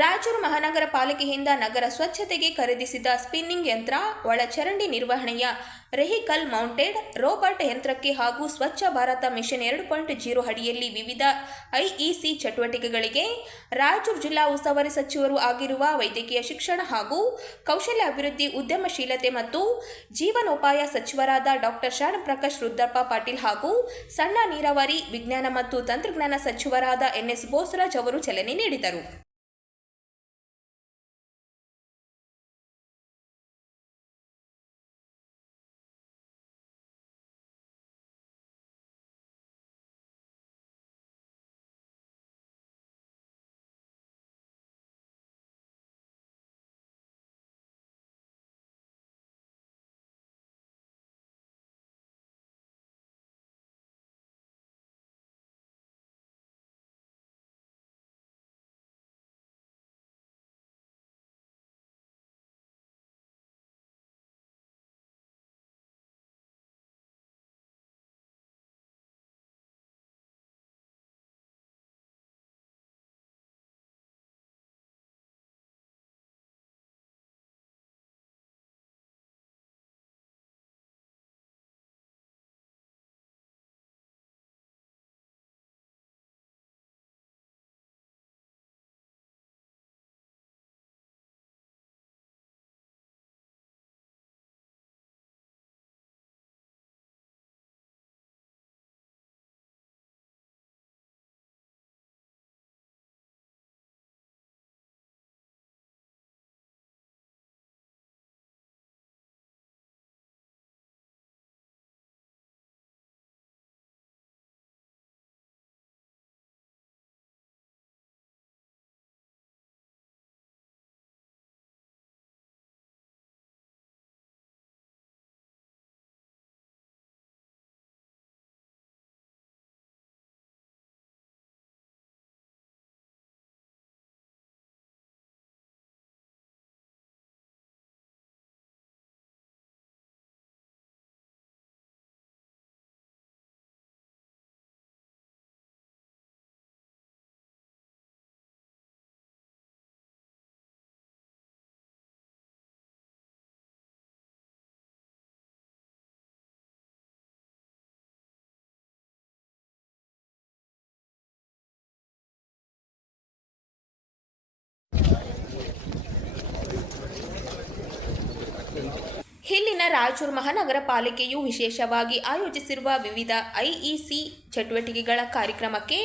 ರಾಯಚೂರು ಮಹಾನಗರ ಪಾಲಿಕೆಯಿಂದ ನಗರ ಸ್ವಚ್ಛತೆಗೆ ಖರೀದಿಸಿದ ಸ್ಪಿನ್ನಿಂಗ್ ಯಂತ್ರ, ಒಳಚರಂಡಿ ನಿರ್ವಹಣೆಯ ವೆಹಿಕಲ್ ಮೌಂಟೆಡ್ ರೋಬೋಟ್ ಯಂತ್ರಕ್ಕೆ ಹಾಗೂ ಸ್ವಚ್ಛ ಭಾರತ ಮಿಷನ್ 2.0 ಅಡಿಯಲ್ಲಿ ವಿವಿಧ ಐಇಸಿ ಚಟುವಟಿಕೆಗಳಿಗೆ ರಾಯಚೂರು ಜಿಲ್ಲಾ ಉಸ್ತುವಾರಿ ಸಚಿವರು ಆಗಿರುವ ವೈದ್ಯಕೀಯ ಶಿಕ್ಷಣ ಹಾಗೂ ಕೌಶಲ್ಯ ಅಭಿವೃದ್ಧಿ, ಉದ್ಯಮಶೀಲತೆ ಮತ್ತು ಜೀವನೋಪಾಯ ಸಚಿವರಾದ ಡಾಕ್ಟರ್ ಶರಣಪ್ರಕಾಶ್ ರುದ್ರಪ್ಪ ಪಾಟೀಲ್ ಹಾಗೂ ಸಣ್ಣ ನೀರಾವರಿ, ವಿಜ್ಞಾನ ಮತ್ತು ತಂತ್ರಜ್ಞಾನ ಸಚಿವರಾದ ಎನ್ಎಸ್ ಬೋಸರಾಜ್ ಅವರು ಚಾಲನೆ ನೀಡಿದರು. ಇಲ್ಲಿನ ರಾಯಚೂರು ಮಹಾನಗರ ಪಾಲಿಕೆಯು ವಿಶೇಷವಾಗಿ ಆಯೋಜಿಸಿರುವ ವಿವಿಧ ಐಇಸಿ ಚಟುವಟಿಕೆಗಳ ಕಾರ್ಯಕ್ರಮಕ್ಕೆ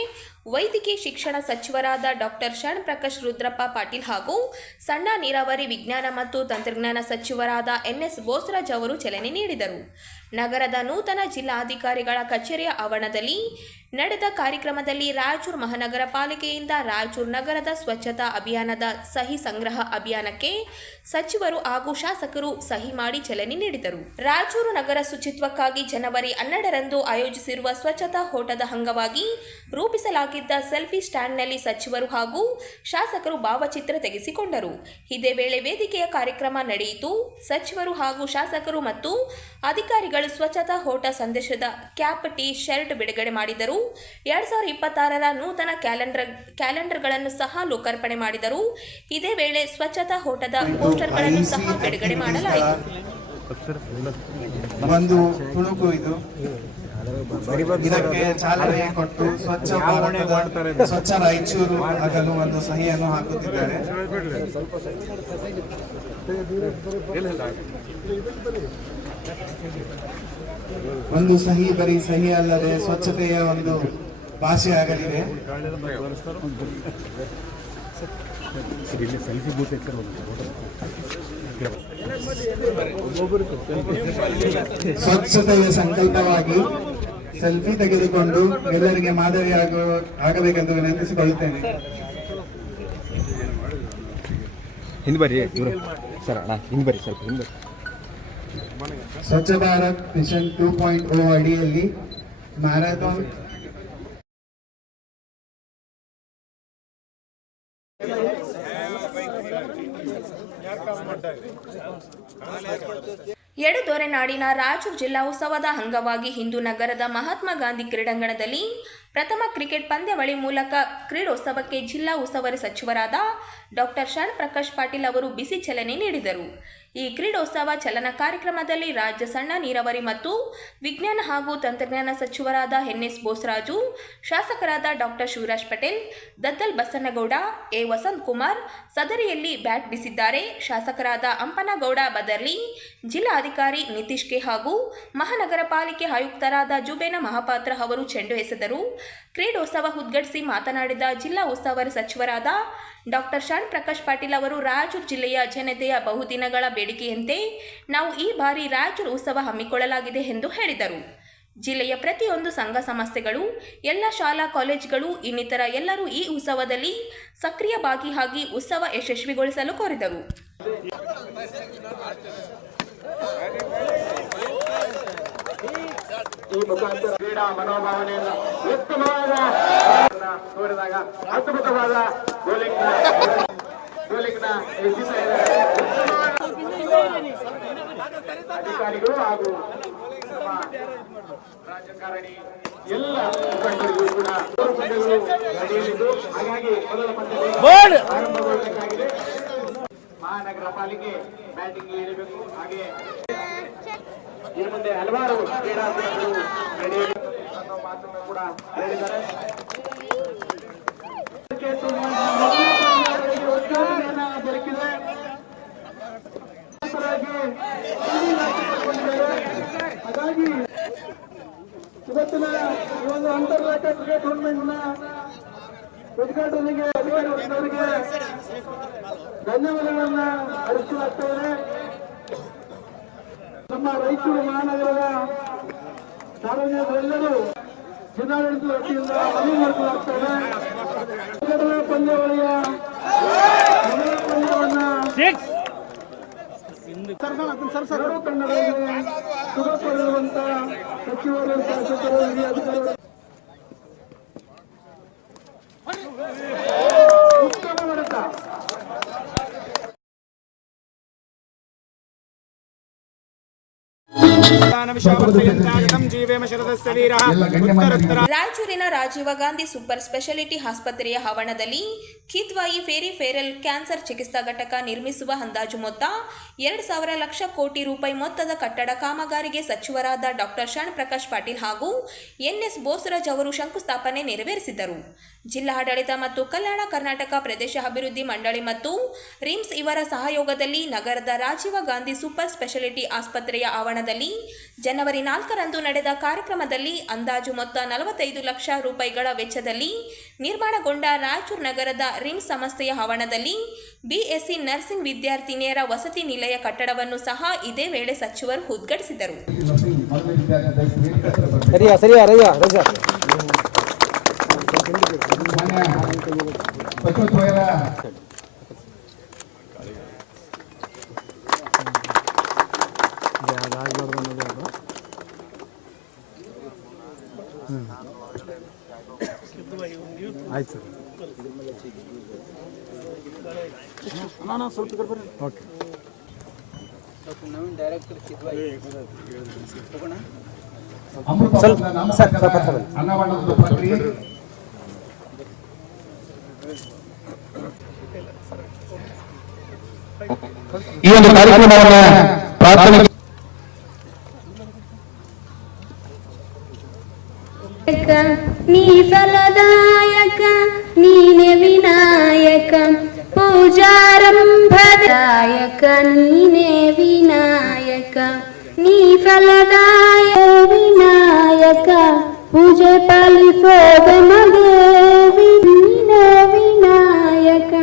ವೈದ್ಯಕೀಯ ಶಿಕ್ಷಣ ಸಚಿವರಾದ ಡಾಕ್ಟರ್ ಶರಣಪ್ರಕಾಶ್ ರುದ್ರಪ್ಪ ಪಾಟೀಲ್ ಹಾಗೂ ಸಣ್ಣ ನೀರಾವರಿ, ವಿಜ್ಞಾನ ಮತ್ತು ತಂತ್ರಜ್ಞಾನ ಸಚಿವರಾದ ಎನ್ಎಸ್ ಬೋಸರಾಜ್ ಅವರು ಚಾಲನೆ ನೀಡಿದರು. ನಗರದ ನೂತನ ಜಿಲ್ಲಾಧಿಕಾರಿಗಳ ಕಚೇರಿಯ ಆವರಣದಲ್ಲಿ ನಡೆದ ಕಾರ್ಯಕ್ರಮದಲ್ಲಿ ರಾಯಚೂರು ಮಹಾನಗರ ಪಾಲಿಕೆಯಿಂದ ರಾಯಚೂರು ನಗರದ ಸ್ವಚ್ಛತಾ ಅಭಿಯಾನದ ಸಹಿ ಸಂಗ್ರಹ ಅಭಿಯಾನಕ್ಕೆ ಸಚಿವರು ಹಾಗೂ ಶಾಸಕರು ಸಹಿ ಮಾಡಿ ಚಾಲನೆ ನೀಡಿದರು. ರಾಯಚೂರು ನಗರ ಶುಚಿತ್ವಕ್ಕಾಗಿ ಜನವರಿ 12ರಂದು ಆಯೋಜಿಸಿರುವ ಸ್ವಚ್ಛತಾ ಓಟದ ಅಂಗವಾಗಿ ರೂಪಿಸಲಾಗಿದ್ದ ಸೆಲ್ಫಿ ಸ್ಟ್ಯಾಂಡ್ನಲ್ಲಿ ಸಚಿವರು ಹಾಗೂ ಶಾಸಕರು ಭಾವಚಿತ್ರ ತೆಗೆಸಿಕೊಂಡರು. ಇದೇ ವೇಳೆ ವೇದಿಕೆಯ ಕಾರ್ಯಕ್ರಮ ನಡೆಯಿತು. ಸಚಿವರು ಹಾಗೂ ಶಾಸಕರು ಮತ್ತು ಅಧಿಕಾರಿಗಳು ಸ್ವಚ್ಛತಾ ಓಟ ಸಂದೇಶದ ಕ್ಯಾಪ್, ಟಿ ಶರ್ಟ್ ಬಿಡುಗಡೆ ಮಾಡಿದರು. 2026ರ ನೂತನ ಕ್ಯಾಲೆಂಡರ್ಗಳನ್ನು ಸಹ ಲೋಕಾರ್ಪಣೆ ಮಾಡಿದರು. ಇದೇ ವೇಳೆ ಸ್ವಚ್ಛತಾ ಓಟದ ಪೋಸ್ಟರ್ಗಳನ್ನು ಸಹ ಬಿಡುಗಡೆ ಮಾಡಲಾಯಿತು. ಒಂದು ತುಣುಕು ಇದು. ಇದಕ್ಕೆ ಚಾಲನೆ ಕೊಟ್ಟು ಸ್ವಚ್ಛ ಭಾರತದ ಸ್ವಚ್ಛ ರಾಯಚೂರು ಆಗಲು ಒಂದು ಸಹಿಯನ್ನು ಹಾಕುತ್ತಿದ್ದಾರೆ. ಒಂದು ಸಹಿ ಬರೀ ಸಹಿ ಅಲ್ಲದೆ ಸ್ವಚ್ಛತೆಯ ಒಂದು ಭಾಷೆ ಆಗಲಿದೆ. ಸ್ವಚ್ಛತೆಯ ಸಂಕಲ್ಪವಾಗಿ ಸೆಲ್ಫಿ ತೆಗೆದುಕೊಂಡು ಎಲ್ಲರಿಗೆ ಮಾದರಿ ಆಗಬೇಕೆಂದು ವಿನಂತಿಸಿಕೊಳ್ಳುತ್ತೇನೆ. ಹಿಂದೆ ಬರ್ರಿ ಸರ್, ಹಿಂದೆ ಬರ್ರಿ ಸ್ವಲ್ಪ ಹಿಂದೆ. ಸ್ವಚ್ಛ ಭಾರತ್ ಮಿಷನ್ 2.0 ಅಡಿಯಲ್ಲಿ ಮ್ಯಾರಥಾನ್ ಎಡದೊರೆ ನಾಡಿನ ರಾಯಚೂರು ಜಿಲ್ಲಾ ಉತ್ಸವದ ಅಂಗವಾಗಿ ಇಂದು ನಗರದ ಮಹಾತ್ಮ ಗಾಂಧಿ ಕ್ರೀಡಾಂಗಣದಲ್ಲಿ ಪ್ರಥಮ ಕ್ರಿಕೆಟ್ ಪಂದ್ಯಾವಳಿ ಮೂಲಕ ಕ್ರೀಡೋತ್ಸವಕ್ಕೆ ಜಿಲ್ಲಾ ಉಸ್ತುವಾರಿ ಸಚಿವರಾದ ಡಾಕ್ಟರ್ ಶರಣ್ ಪ್ರಕಾಶ್ ಪಾಟೀಲ್ ಅವರು ಬಿಸಿ ಚಾಲನೆ ನೀಡಿದರು. ಈ ಕ್ರೀಡೋತ್ಸವ ಚಾಲನಾ ಕಾರ್ಯಕ್ರಮದಲ್ಲಿ ರಾಜ್ಯ ಸಣ್ಣ ನೀರಾವರಿ ಮತ್ತು ವಿಜ್ಞಾನ ಹಾಗೂ ತಂತ್ರಜ್ಞಾನ ಸಚಿವರಾದ ಎನ್.ಎಸ್. ಬೋಸರಾಜು, ಶಾಸಕರಾದ ಡಾಕ್ಟರ್ ಶಿವರಾಜ್ ಪಟೇಲ್, ದದ್ದಲ್ ಬಸನಗೌಡ, ಎ. ವಸಂತಕುಮಾರ್ ಸದರಿಯಲ್ಲಿ ಬ್ಯಾಟ್ ಬೀಸಿದ್ದಾರೆ. ಶಾಸಕರಾದ ಅಂಪನಗೌಡ ಬದರ್ಲಿ, ಜಿಲ್ಲಾಧಿಕಾರಿ ನಿತೀಶ್ ಕೆ ಹಾಗೂ ಮಹಾನಗರ ಪಾಲಿಕೆ ಆಯುಕ್ತರಾದ ಜುಬೇನ ಮಹಾಪಾತ್ರ ಅವರು ಚೆಂಡು ಎಸೆದರು. ಕ್ರೀಡೋತ್ಸವ ಉದ್ಘಾಟಿಸಿ ಮಾತನಾಡಿದ ಜಿಲ್ಲಾ ಉಸ್ತುವಾರಿ ಸಚಿವರಾದ ಡಾಕ್ಟರ್ ಶರಣ್ ಪ್ರಕಾಶ್ ಪಾಟೀಲ್ ಅವರು ರಾಯಚೂರು ಜಿಲ್ಲೆಯ ಜನತೆಯ ಬಹುದಿನಗಳ ಬೇಡಿಕೆಯಂತೆ ನಾವು ಈ ಬಾರಿ ರಾಯಚೂರು ಉತ್ಸವ ಹಮ್ಮಿಕೊಳ್ಳಲಾಗಿದೆ ಎಂದು ಹೇಳಿದರು. ಜಿಲ್ಲೆಯ ಪ್ರತಿಯೊಂದು ಸಂಘ ಸಂಸ್ಥೆಗಳು, ಎಲ್ಲ ಶಾಲಾ ಕಾಲೇಜುಗಳು ಇನ್ನಿತರ ಎಲ್ಲರೂ ಈ ಉತ್ಸವದಲ್ಲಿ ಸಕ್ರಿಯ ಭಾಗಿಯಾಗಿ ಉತ್ಸವ ಯಶಸ್ವಿಗೊಳಿಸಲು ಕೋರಿದರು. ಈ ಮುಖಾಂತರ ಕ್ರೀಡಾ ಮನೋಭಾವನೆಯನ್ನು ಉತ್ತಮವಾದ ತೋರಿದಾಗ ಅದ್ಭುತವಾದ ಗೋಲಿಂಗ್ನ ಅಧಿಕಾರಿಗಳು ಹಾಗೂ ನಮ್ಮ ರಾಜಕಾರಣಿ ಎಲ್ಲ ಮುಖಂಡರಿಗೂ ಕೂಡ ಪಂದ್ಯಗಳು ನಡೆಯಲಿದ್ದು, ಹಾಗಾಗಿ ಮೊದಲ ಪಂದ್ಯ ಆರಂಭಗೊಳ್ಳಬೇಕಾಗಿದೆ. ಮಹಾನಗರ ಪಾಲಿಕೆ ಬ್ಯಾಟಿಂಗ್ ಇಳಿಬೇಕು. ಹಾಗೆ ಈ ಮುಂದೆ ಹಲವಾರು ಕ್ರೀಡಾಪಟುಗಳು ನಡೆಯಲಿ ಅನ್ನೋ ಮಾತನ್ನು ಕೂಡ ಹೇಳಿದ್ದಾರೆ. ದೊರಕಿದೆ. ಹಾಗಾಗಿ ಇವತ್ತಿನ ಈ ಒಂದು ಅಂತಾರಾಷ್ಟ್ರೀಯ ಕ್ರಿಕೆಟ್ ಟೂರ್ನಮೆಂಟ್ನ ಉದ್ಘಾಟನೆಗೆ ಅಧಿಕಾರಿಗಳಿಗೆ ಧನ್ಯವಾದಗಳನ್ನ ಅರ್ಪಿಸಲಾಗ್ತದೆ. ನಮ್ಮ ರಾಯಚೂರು ಮಹಾನಗರದ ಸಾರ್ವಜನಿಕರೆಲ್ಲರೂ ಜಿಲ್ಲಾಡಳಿತದ ವತಿಯಿಂದ ಮನವಿ ಮಾಡಿಕೊಳ್ಳಲಾಗ್ತದೆ. ಪಂದ್ಯಾವಳಿಯ ಪಂದ್ಯವನ್ನ ಎರಡು ತಂಡಗಳಿಗೆ ಶುಭ ಕೋರಿರುವಂತ ಸಚಿವರು, ಶಾಸಕರು, ಹಿರಿಯ ಅಧಿಕಾರಿಗಳು ಉತ್ತಮ ಹೊಡೆತ. ರಾಯಚೂರಿನ ರಾಜೀವ ಗಾಂಧಿ ಸೂಪರ್ ಸ್ಪೆಷಾಲಿಟಿ ಆಸ್ಪತ್ರೆಯ ಆವರಣದಲ್ಲಿ ಕಿದ್ವಾಯಿ ಫೆರಿಫೆರಲ್ ಕ್ಯಾನ್ಸರ್ ಚಿಕಿತ್ಸಾ ಘಟಕ ನಿರ್ಮಿಸುವ ಅಂದಾಜು ಮೊತ್ತ 2,000 ಲಕ್ಷ ಕೋಟಿ ರೂಪಾಯಿ ಮೊತ್ತದ ಕಟ್ಟಡ ಕಾಮಗಾರಿಗೆ ಸಚಿವರಾದ ಡಾಕ್ಟರ್ ಶರಣ್ ಪ್ರಕಾಶ್ ಪಾಟೀಲ್ ಹಾಗೂ ಎನ್.ಎಸ್. ಬೋಸರಾಜ್ ಅವರು ಶಂಕುಸ್ಥಾಪನೆ ನೆರವೇರಿಸಿದರು. ಜಿಲ್ಲಾಡಳಿತ ಮತ್ತು ಕಲ್ಯಾಣ ಕರ್ನಾಟಕ ಪ್ರದೇಶ ಅಭಿವೃದ್ಧಿ ಮಂಡಳಿ ಮತ್ತು ರಿಮ್ಸ್ ಇವರ ಸಹಯೋಗದಲ್ಲಿ ನಗರದ ರಾಜೀವ ಗಾಂಧಿ ಸೂಪರ್ ಸ್ಪೆಷಾಲಿಟಿ ಆಸ್ಪತ್ರೆಯ ಆವರಣದಲ್ಲಿ ಜನವರಿ 4ರಂದು ನಡೆದ ಕಾರ್ಯಕ್ರಮದಲ್ಲಿ ಅಂದಾಜು ಮೊತ್ತ 45 ಲಕ್ಷ ರೂಪಾಯಿಗಳ ವೆಚ್ಚದಲ್ಲಿ ನಿರ್ಮಾಣಗೊಂಡ ರಾಯಚೂರು ನಗರದ ರಿಮ್ಸ್ ಸಂಸ್ಥೆಯ ಆವರಣದಲ್ಲಿ ಬಿಎಸ್ಸಿ ನರ್ಸಿಂಗ್ ವಿದ್ಯಾರ್ಥಿನಿಯರ ವಸತಿ ನಿಲಯ ಕಟ್ಟಡವನ್ನು ಸಹ ಇದೇ ವೇಳೆ ಸಚಿವರು ಉದ್ಘಾಟಿಸಿದರು. ಆಯ್ತು ಸರ್, ಓಕೆ. ಅನ್ನವಣ್ಣದ ಪ್ರಕ್ರಿಯೆ ಈ ಒಂದು ಕಾರ್ಯಕ್ರಮವನ್ನು ಪ್ರಾಥಮಿಕ ನೀ ಫಲದಾಯಕ ನೀನೆ ವಿನಾಯಕ ಪೂಜಾರಂಭದಾಯಕ ನೀನೆ ವಿನಾಯಕ ನೀ ಫಲದಾಯ ವಿನಾಯಕ ಪೂಜೆ ಪಾಲಿಸೋದ ಮಗೇವಿ ನೀನೆ ವಿನಾಯಕ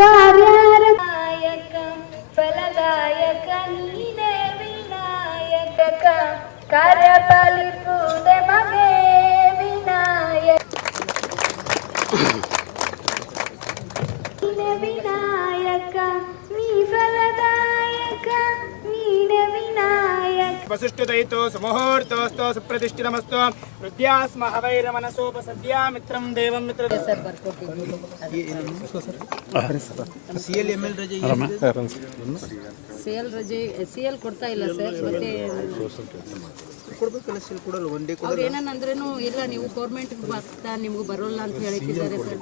ಕಾರ್ಯನಾಯಕ ಫಲದಾಯಕ ನೀನೆ ವಿನಾಯಕ ಕಾರ್ಯ ಪಾಲಿಸುವುದ ಮಗೇ ವಿನಾಯಕ ನೀ ಫಲದಾಯಕ ನೀನೆ ವಿನಾಯಕ वसुष्टुदयितो सुमुहूर्तोऽस्तु सुप्रतिष्ठितमस्तु हृद्यास्म हवैरमनसोपसद्या मित्रं देवं मित्र CL ಕೊಡ್ತಾ ಇಲ್ಲ ಸರ್. ಮತ್ತೆ ಅವ್ರು ಏನಂದ್ರೂ ಇಲ್ಲ ನೀವು ಗೌರ್ಮೆಂಟ್ಗೆ ಬರ್ತಾ ನಿಮ್ಗೆ ಬರೋಲ್ಲ ಅಂತ ಹೇಳಿದ್ದಾರೆ ಸರ್.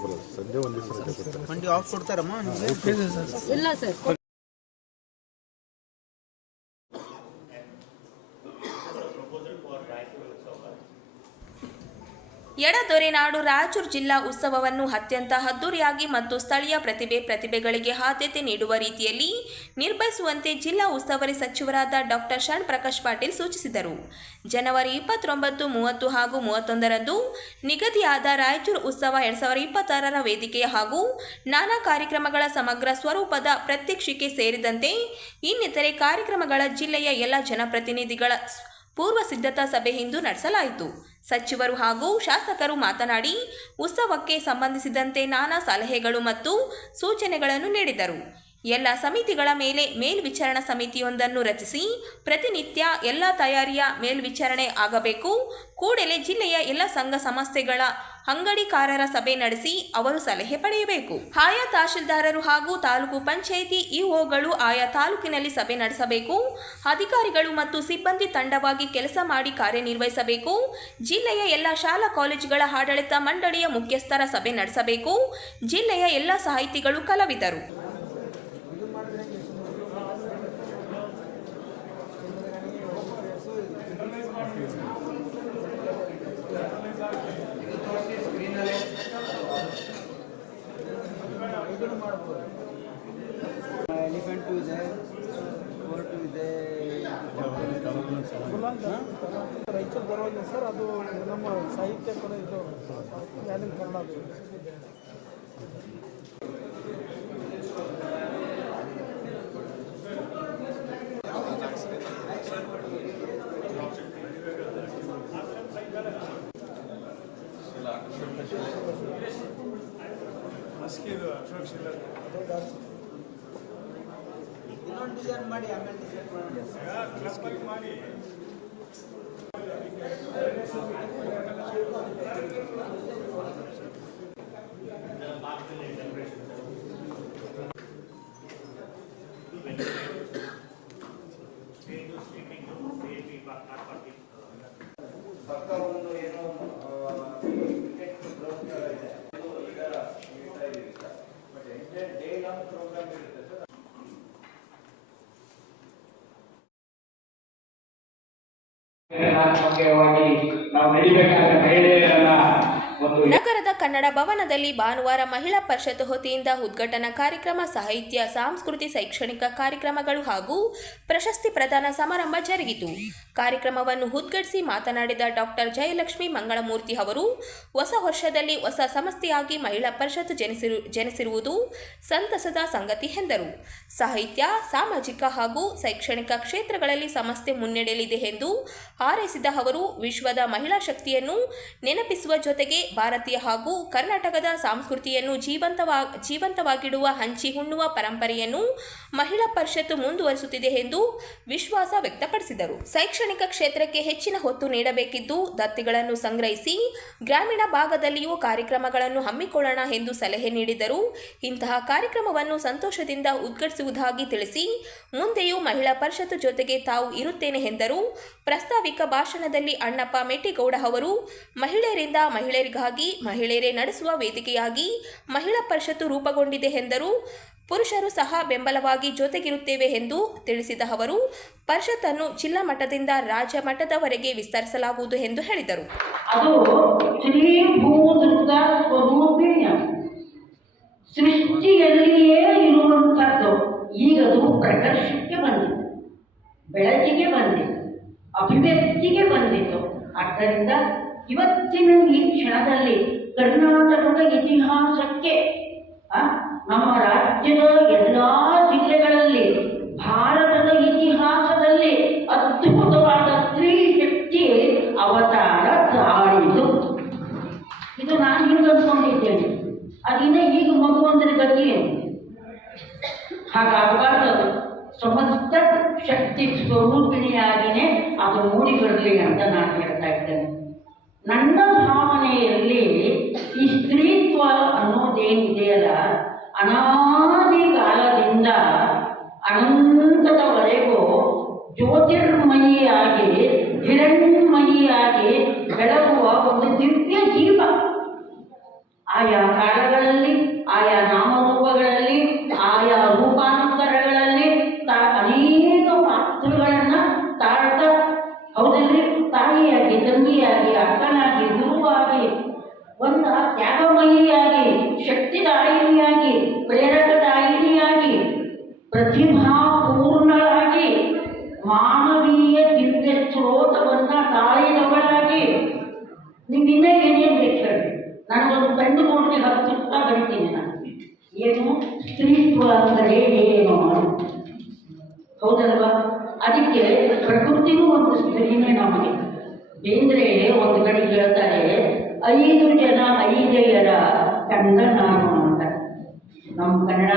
ಇಲ್ಲ ಸರ್. ಎಡದೊರೆನಾಡು ರಾಯಚೂರು ಜಿಲ್ಲಾ ಉತ್ಸವವನ್ನು ಅತ್ಯಂತ ಅದ್ದೂರಿಯಾಗಿ ಮತ್ತು ಸ್ಥಳೀಯ ಪ್ರತಿಭೆಗಳಿಗೆ ಆದ್ಯತೆ ನೀಡುವ ರೀತಿಯಲ್ಲಿ ನಿರ್ವಹಿಸುವಂತೆ ಜಿಲ್ಲಾ ಉಸ್ತುವಾರಿ ಸಚಿವರಾದ ಡಾಕ್ಟರ್ ಶರಣ್ ಪ್ರಕಾಶ್ ಪಾಟೀಲ್ ಸೂಚಿಸಿದರು. ಜನವರಿ 29, 30 ಹಾಗೂ 31ರಂದು ನಿಗದಿಯಾದ ರಾಯಚೂರು ಉತ್ಸವ 2026ರ ವೇದಿಕೆಯ ಹಾಗೂ ನಾನಾ ಕಾರ್ಯಕ್ರಮಗಳ ಸಮಗ್ರ ಸ್ವರೂಪದ ಪ್ರಾತ್ಯಕ್ಷಿಕೆ ಸೇರಿದಂತೆ ಇನ್ನಿತರೆ ಕಾರ್ಯಕ್ರಮಗಳ ಜಿಲ್ಲೆಯ ಎಲ್ಲ ಜನಪ್ರತಿನಿಧಿಗಳ ಪೂರ್ವ ಸಿದ್ಧತಾ ಸಭೆ ಇಂದು ನಡೆಸಲಾಯಿತು. ಸಚಿವರು ಹಾಗೂ ಶಾಸಕರು ಮಾತನಾಡಿ ಉತ್ಸವಕ್ಕೆ ಸಂಬಂಧಿಸಿದಂತೆ ನಾನಾ ಸಲಹೆಗಳು ಮತ್ತು ಸೂಚನೆಗಳನ್ನು ನೀಡಿದರು. ಎಲ್ಲ ಸಮಿತಿಗಳ ಮೇಲೆ ಮೇಲ್ವಿಚಾರಣಾ ಸಮಿತಿಯೊಂದನ್ನು ರಚಿಸಿ ಪ್ರತಿನಿತ್ಯ ಎಲ್ಲ ತಯಾರಿಯ ಮೇಲ್ವಿಚಾರಣೆ ಆಗಬೇಕು. ಕೂಡಲೇ ಜಿಲ್ಲೆಯ ಎಲ್ಲ ಸಂಘ ಸಂಸ್ಥೆಗಳ ಅಂಗಡಿಕಾರರ ಸಭೆ ನಡೆಸಿ ಅವರು ಸಲಹೆ ಪಡೆಯಬೇಕು. ಆಯಾ ತಹಶೀಲ್ದಾರರು ಹಾಗೂ ತಾಲೂಕು ಪಂಚಾಯಿತಿ ಇಒಗಳು ಆಯಾ ತಾಲೂಕಿನಲ್ಲಿ ಸಭೆ ನಡೆಸಬೇಕು. ಅಧಿಕಾರಿಗಳು ಮತ್ತು ಸಿಬ್ಬಂದಿ ತಂಡವಾಗಿ ಕೆಲಸ ಮಾಡಿ ಕಾರ್ಯನಿರ್ವಹಿಸಬೇಕು. ಜಿಲ್ಲೆಯ ಎಲ್ಲ ಶಾಲಾ ಕಾಲೇಜುಗಳ ಆಡಳಿತ ಮಂಡಳಿಯ ಮುಖ್ಯಸ್ಥರ ಸಭೆ ನಡೆಸಬೇಕು. ಜಿಲ್ಲೆಯ ಎಲ್ಲ ಸಾಹಿತಿಗಳು, ಕಲಾವಿದರು ರಾಯಚೂರು ಬರೋದು ಸರ್. ಅದು ನಮ್ಮ ಸಾಹಿತ್ಯ ಕೂಡ ಇದು ಕನ್ನಡ ಮಾಡಿ ನಗರದ ಕನ್ನಡ ಭವನದಲ್ಲಿ ಭಾನುವಾರ ಮಹಿಳಾ ಪರಿಷತ್ ವತಿಯಿಂದ ಉದ್ಘಾಟನಾ ಕಾರ್ಯಕ್ರಮ, ಸಾಹಿತ್ಯ, ಸಾಂಸ್ಕೃತಿ, ಶೈಕ್ಷಣಿಕ ಕಾರ್ಯಕ್ರಮಗಳು ಹಾಗೂ ಪ್ರಶಸ್ತಿ ಪ್ರದಾನ ಸಮಾರಂಭ ಜರುಗಿತು. ಕಾರ್ಯಕ್ರಮವನ್ನು ಉದ್ಘಾಟಿಸಿ ಮಾತನಾಡಿದ ಡಾಕ್ಟರ್ ಜಯಲಕ್ಷ್ಮಿ ಮಂಗಳಮೂರ್ತಿ ಅವರು, ಹೊಸ ವರ್ಷದಲ್ಲಿ ಹೊಸ ಸಂಸ್ಥೆಯಾಗಿ ಮಹಿಳಾ ಪರಿಷತ್ ಜನಿಸಿರುವುದು ಸಂತಸದ ಸಂಗತಿ ಎಂದರು. ಸಾಹಿತ್ಯ, ಸಾಮಾಜಿಕ ಹಾಗೂ ಶೈಕ್ಷಣಿಕ ಕ್ಷೇತ್ರಗಳಲ್ಲಿ ಸಂಸ್ಥೆ ಮುನ್ನಡೆಯಲಿದೆ ಎಂದು ಹಾರೈಸಿದ ಅವರು, ವಿಶ್ವದ ಮಹಿಳಾ ಶಕ್ತಿಯನ್ನು ನೆನಪಿಸುವ ಜೊತೆಗೆ ಭಾರತೀಯ ಹಾಗೂ ಕರ್ನಾಟಕದ ಸಂಸ್ಕೃತಿಯನ್ನು ಜೀವಂತವಾಗಿಡುವ ಹಂಚಿ ಉಣ್ಣುವ ಪರಂಪರೆಯನ್ನು ಮಹಿಳಾ ಪರಿಷತ್ ಮುಂದುವರಿಸುತ್ತಿದೆ ಎಂದು ವಿಶ್ವಾಸ ವ್ಯಕ್ತಪಡಿಸಿದರು. ಶೈಕ್ಷಣಿಕ ಕ್ಷೇತ್ರಕ್ಕೆ ಹೆಚ್ಚಿನ ಒತ್ತು ನೀಡಬೇಕಿದ್ದು, ದತ್ತಿಗಳನ್ನು ಸಂಗ್ರಹಿಸಿ ಗ್ರಾಮೀಣ ಭಾಗದಲ್ಲಿಯೂ ಕಾರ್ಯಕ್ರಮಗಳನ್ನು ಹಮ್ಮಿಕೊಳ್ಳೋಣ ಎಂದು ಸಲಹೆ ನೀಡಿದರು. ಇಂತಹ ಕಾರ್ಯಕ್ರಮವನ್ನು ಸಂತೋಷದಿಂದ ಉದ್ಘಾಟಿಸುವುದಾಗಿ ತಿಳಿಸಿ, ಮುಂದೆಯೂ ಮಹಿಳಾ ಪರಿಷತ್ ಜೊತೆಗೆ ತಾವು ಇರುತ್ತೇನೆ ಎಂದರು. ಪ್ರಾಸ್ತಾವಿಕ ಭಾಷಣದಲ್ಲಿ ಅಣ್ಣಪ್ಪ ಮೆಟ್ಟಿಗೌಡ ಅವರು, ಮಹಿಳೆಯರಿಂದ ಮಹಿಳೆಯರಿಗಾಗಿ ಮಹಿಳೆಯರೇ ನಡೆಸುವ ವೇದಿಕೆಯಾಗಿ ಮಹಿಳಾ ಪರಿಷತ್ತು ರೂಪುಗೊಂಡಿದೆ ಎಂದರು. ಪುರುಷರು ಸಹ ಬೆಂಬಲವಾಗಿ ಜೊತೆಗಿರುತ್ತೇವೆ ಎಂದು ತಿಳಿಸಿದ ಅವರು, ಪರಿಷತ್ತನ್ನು ಜಿಲ್ಲಾ ಮಟ್ಟದಿಂದ ರಾಜ್ಯ ಮಟ್ಟದವರೆಗೆ ವಿಸ್ತರಿಸಲಾಗುವುದು ಎಂದು ಹೇಳಿದರು. ಅದು ಸೃಷ್ಟಿಯಲ್ಲಿಯೇ ಇರುವಂಥದ್ದು ಈಗದು ಪ್ರಕರ್ಷಕ್ಕೆ ಬಂದಿತು, ಬೆಳಕಿಗೆ ಬಂದಿತು, ಅಭಿವ್ಯಕ್ತಿಗೆ ಬಂದಿತು. ಆದ್ದರಿಂದ ಇವತ್ತಿನ ಈ ಕ್ಷಣದಲ್ಲಿ ಕರ್ನಾಟಕದ ಇತಿಹಾಸಕ್ಕೆ, ನಮ್ಮ ರಾಜ್ಯದ ಎಲ್ಲ ಜಿಲ್ಲೆಗಳಲ್ಲಿ, ಭಾರತದ ಇತಿಹಾಸದಲ್ಲಿ ಅದ್ಭುತವಾದ ಸ್ತ್ರೀ ಶಕ್ತಿ ಅವತಾರ ತಾಳಿತು. ಇದು ನಾನು ಹಿಂಗೆ ಅಂದ್ಕೊಂಡಿದ್ದೇನೆ. ಅದಿನ್ನ ಈಗ ಮಗುವಂದ್ರೆ ಗತಿ ಹಾಗಾಗಬಾರ್ದು. ಸಮಸ್ತ ಶಕ್ತಿ ಸ್ವರೂಪಿಣಿಯಾಗಿಯೇ ಬರಲಿ ಅಂತ ನಾನು ಹೇಳ್ತಾ ಇದ್ದೇನೆ. ನನ್ನ ಭಾವನೆಯಲ್ಲಿ ಈ ಸ್ತ್ರೀತ್ವ ಅನ್ನೋದೇನಿದೆಯಲ್ಲ, ಅನಾದಿ ಕಾಲದಿಂದ ಅನಂತದವರೆಗೂ ಜ್ಯೋತಿರ್ಮಯಿಯಾಗಿ ಹಿರಣ್ಮಯಿಯಾಗಿ ಬೆಳಗುವ ಒಂದು ದಿವ್ಯ ಜೀವ. ಆಯಾ ಕಾಲಗಳಲ್ಲಿ, ಆಯಾ ನಾಮರೂಪಗಳಲ್ಲಿ, ಆಯಾ ರೂಪಾಂತರಗಳಲ್ಲಿ ಅನೇಕ ಪಾತ್ರಗಳನ್ನು ತಾಳ್ತಾ, ಹೌದಲ್ಲಿ, ತಾಯಿಯಾಗಿ, ತಂಗಿಯಾಗಿ, ಅಕ್ಕನಾಗಿ, ಗುರುವಾಗಿ, ಒಂದು ತ್ಯಾಗಮಯಿಯಾಗಿ, ಶಕ್ತಿದಾಯಿನಿಯಾಗಿ, ಪ್ರೇರಕದಾಯಿನಿಯಾಗಿ, ಪ್ರತಿಭಾಪೂರ್ಣಳಾಗಿ, ಮಾನವೀಯ ದಿವ್ಯ ಸ್ರೋತವನ್ನು ತಾಳಿದವಳಾಗಿ, ನೀವಿನ್ನ ಏನೇನು ಬೇಕು ಹೇಳಿ. ನನಗೊಂದು ಗಂಡು ನೋಡಿಗೆ 10 ಪುಟ ಬರಿತೀನಿ ನಾನು. ಏನು ಸ್ತ್ರೀತ್ವ ಅಂದರೆ ಏನು, ಹೌದಲ್ವಾ? ಅದಕ್ಕೆ ಪ್ರಕೃತಿಗೂ ಒಂದು ಸ್ತ್ರೀನೇ ನಮಗೆ. ಬೇಂದ್ರೆ ಒಂದು ಕಡೆ ಹೇಳ್ತಾರೆ, 5 ಜನ 5 ಕಂಡ ನಾನು ಅಂತ. ನಮ್ಮ ಕನ್ನಡ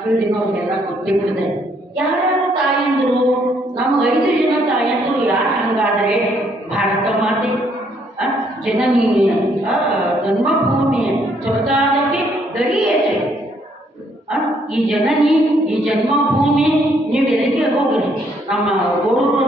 ಫೀಲ್ಡಿನವ್ರಿಗೆಲ್ಲ ಗೊತ್ತಿರ್ತದೆ. ಯಾರ್ಯಾರು ತಾಯಂದರು, ನಮ್ಗೆ 5 ಜನ ತಾಯಂದರು ಯಾರು ಹಂಗಾದರೆ? ಭಾರತ ಮಾತೆ, ಜನನಿ, ಜನ್ಮಭೂಮಿ, ಸ್ವರ್ಗಾದಕ್ಕೆ ಗರಿಯೇಚೆ. ಈ ಜನನಿ, ಈ ಜನ್ಮಭೂಮಿ, ನೀವು ಎಲ್ಲಿಗೆ ಹೋಗ್ರಿ, ನಮ್ಮ ಗೋಳೂರು